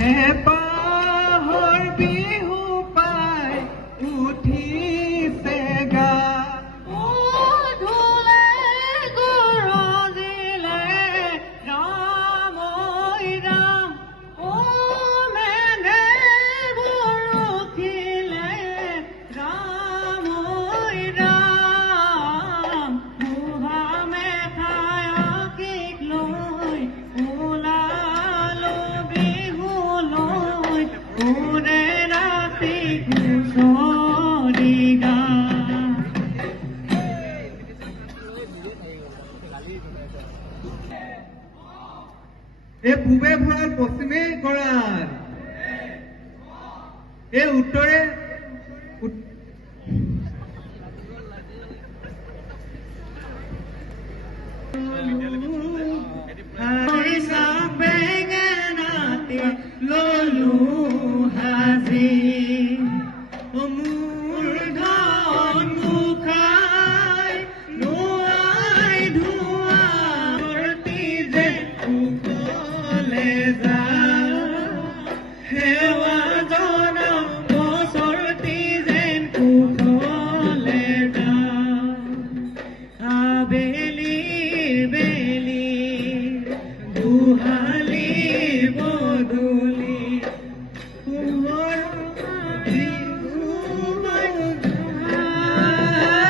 হেঁপাহৰ বিহু পাই উঠিছে গা ঢোলে গৰজিলে ৰাম ঐ ৰাম মেঘে বৰষিলে ৰাম ঐ ৰাম বুঢ়া মেথায়ক লৈ ওলালো বিহুলৈ ওৰে ৰাতি হুঁচৰি গা এই পূবে ভঁৰাল পশ্চিমে গঁৰাল এই উত্তৰে